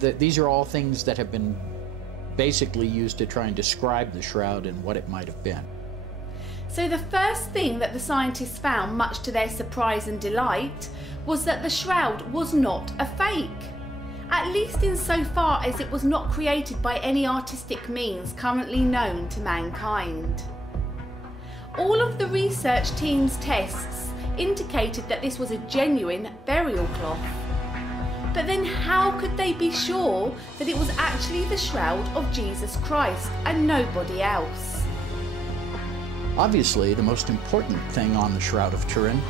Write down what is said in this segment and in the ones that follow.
These are all things that have been basically used to try and describe the shroud and what it might have been. So the first thing that the scientists found, much to their surprise and delight, was that the shroud was not a fake. At least insofar as it was not created by any artistic means currently known to mankind. All of the research team's tests indicated that this was a genuine burial cloth. But then how could they be sure that it was actually the shroud of Jesus Christ and nobody else? Obviously, the most important thing on the Shroud of Turin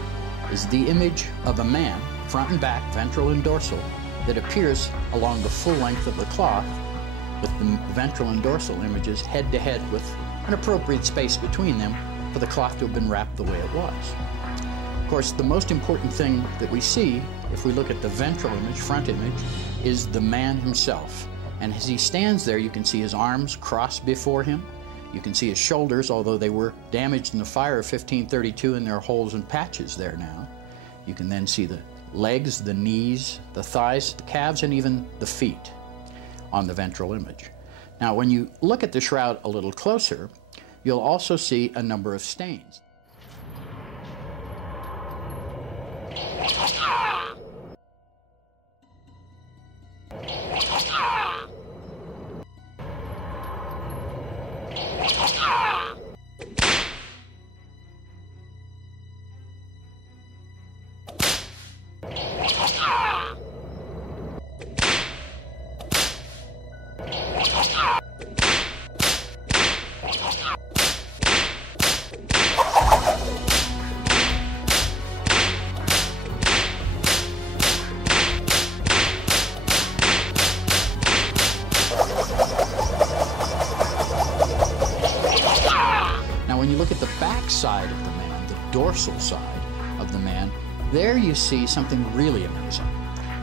is the image of a man, front and back, ventral and dorsal, that appears along the full length of the cloth, with the ventral and dorsal images head to head with an appropriate space between them for the cloth to have been wrapped the way it was. Of course, the most important thing that we see, if we look at the ventral image, front image, is the man himself. And as he stands there, you can see his arms crossed before him. You can see his shoulders, although they were damaged in the fire of 1532 and there are holes and patches there now. You can then see the legs, the knees, the thighs, the calves, and even the feet on the ventral image. Now, when you look at the shroud a little closer, you'll also see a number of stains. When you look at the back side of the man, the dorsal side of the man, there you see something really amazing.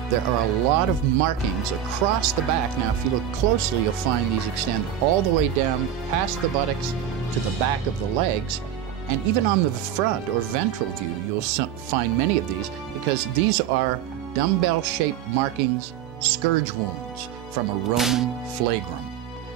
There are a lot of markings across the back. Now, if you look closely, you'll find these extend all the way down past the buttocks to the back of the legs. And even on the front or ventral view, you'll find many of these, because these are dumbbell-shaped markings, scourge wounds from a Roman flagrum.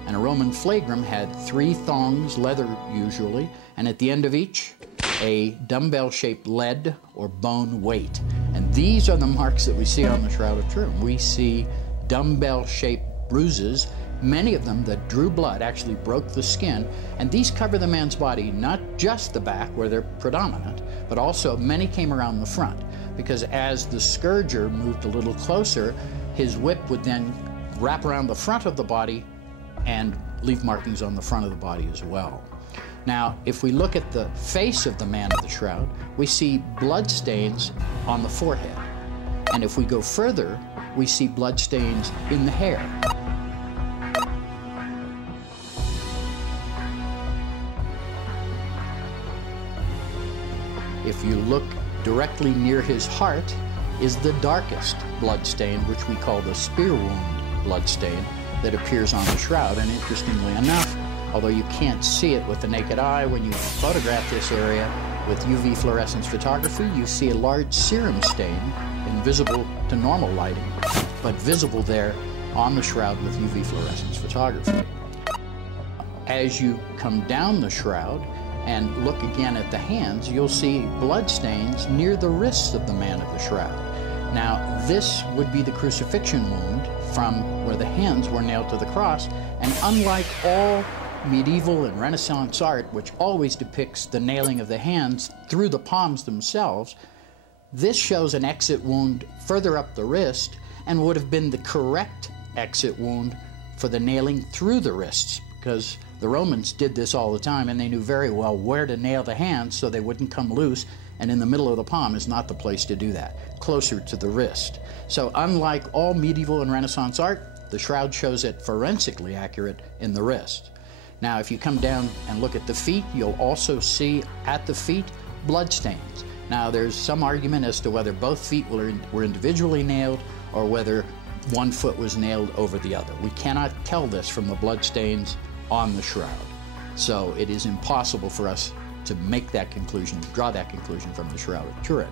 And a Roman flagrum had 3 thongs, leather usually, and at the end of each, a dumbbell-shaped lead or bone weight. And these are the marks that we see on the Shroud of Turin. We see dumbbell-shaped bruises, many of them that drew blood, actually broke the skin, and these cover the man's body, not just the back where they're predominant, but also many came around the front, because as the scourger moved a little closer, his whip would then wrap around the front of the body and leave markings on the front of the body as well. Now, if we look at the face of the man of the shroud, we see blood stains on the forehead. And if we go further, we see blood stains in the hair. If you look directly near his heart is the darkest blood stain, which we call the spear wound blood stain, that appears on the shroud. And interestingly enough, although you can't see it with the naked eye, when you photograph this area with UV fluorescence photography, you see a large serum stain, invisible to normal lighting, but visible there on the shroud with UV fluorescence photography. As you come down the shroud and look again at the hands, you'll see blood stains near the wrists of the man of the shroud. Now, this would be the crucifixion wound from where the hands were nailed to the cross, and unlike all medieval and Renaissance art, which always depicts the nailing of the hands through the palms themselves, this shows an exit wound further up the wrist and would have been the correct exit wound for the nailing through the wrists, because the Romans did this all the time and they knew very well where to nail the hands so they wouldn't come loose, and in the middle of the palm is not the place to do that, closer to the wrist. So unlike all medieval and Renaissance art, the shroud shows it forensically accurate in the wrist. Now, if you come down and look at the feet, you'll also see at the feet blood stains. Now, there's some argument as to whether both feet were individually nailed or whether one foot was nailed over the other. We cannot tell this from the blood stains on the shroud. So it is impossible for us to make that conclusion, draw that conclusion from the Shroud of Turin.